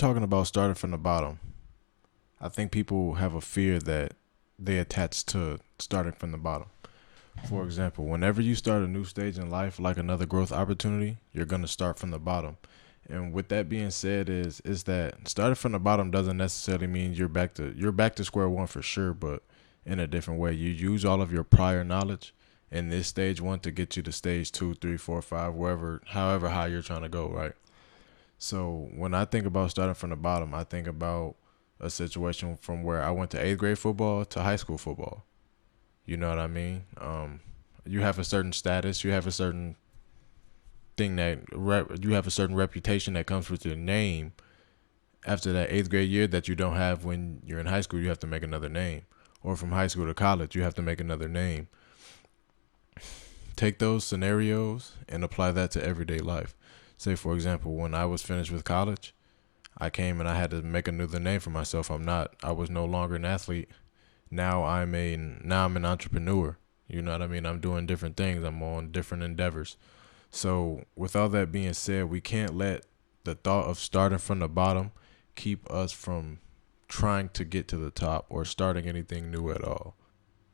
talking about starting from the bottom, I think people have a fear that they attach to starting from the bottom. For example, whenever you start a new stage in life, like another growth opportunity, you're gonna start from the bottom. And with that being said, is that starting from the bottom doesn't necessarily mean you're back to square one for sure, but in a different way. You use all of your prior knowledge in this stage one to get you to stage two, three, four, five, wherever, however high you're trying to go, right? So when I think about starting from the bottom, I think about a situation from where I went to eighth grade football to high school football. You know what I mean? You have a certain status, you have a certain you have a certain reputation that comes with your name after that eighth grade year that you don't have when you're in high school. You have to make another name, or from high school to college, you have to make another name. Take those scenarios and apply that to everyday life. Say, for example, when I was finished with college, I came and I had to make another name for myself. I was no longer an athlete. Now I'm an entrepreneur. You know what I mean? I'm doing different things. I'm on different endeavors. So with all that being said, we can't let the thought of starting from the bottom keep us from trying to get to the top or starting anything new at all.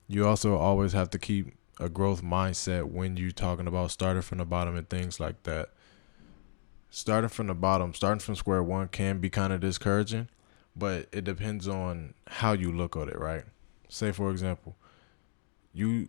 You also always have to keep a growth mindset when you're talking about starting from the bottom and things like that. Starting from the bottom, starting from square one can be kind of discouraging, but it depends on how you look at it, right? Say for example, you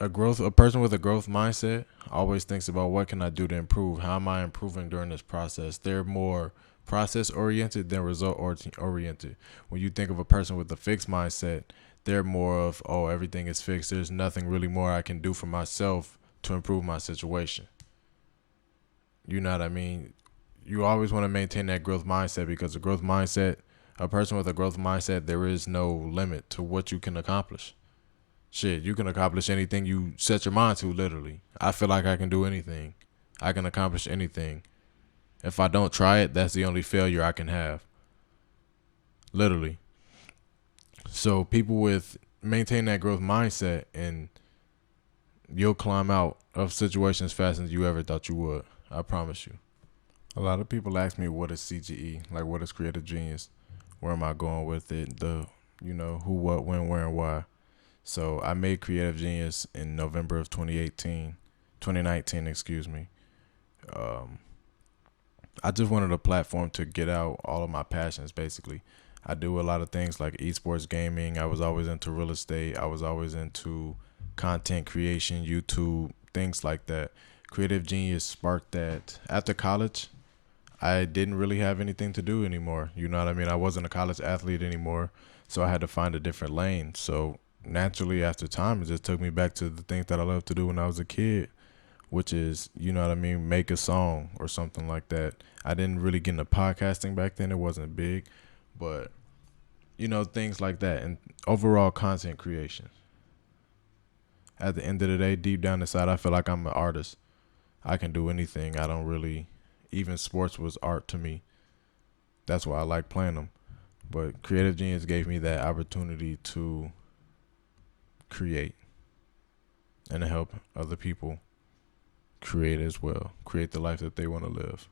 a person with a growth mindset always thinks about what can I do to improve? How am I improving during this process? They're more process oriented than result oriented. When you think of a person with a fixed mindset, they're more of, oh, everything is fixed. There's nothing really more I can do for myself to improve my situation. You know what I mean? You always want to maintain that growth mindset, because a person with a growth mindset, there is no limit to what you can accomplish. Shit, you can accomplish anything you set your mind to, literally. I feel like I can do anything. I can accomplish anything. If I don't try it, that's the only failure I can have. Literally. So people with maintain that growth mindset, and you'll climb out of situations faster than you ever thought you would. I promise you. A lot of people ask me, what is CGE? Like, what is creative genius? Where am I going with it? Who, what, when, where, and why. So I made Creative Genius in November of 2019, excuse me. Um, I just wanted a platform to get out all of my passions, basically. I do a lot of things like esports gaming. I was always into real estate. I was always into content creation, YouTube, things like that. Creative Genius sparked that. After college, I didn't really have anything to do anymore. You know what I mean? I wasn't a college athlete anymore, so I had to find a different lane. So naturally, after time, it just took me back to the things that I loved to do when I was a kid, which is, you know what I mean, make a song or something like that. I didn't really get into podcasting back then. It wasn't big, but, things like that, and overall content creation. At the end of the day, deep down inside, I feel like I'm an artist. I can do anything. I don't really, even sports was art to me. That's why I like playing them. But Creative Genius gave me that opportunity to create and to help other people create as well, create the life that they want to live.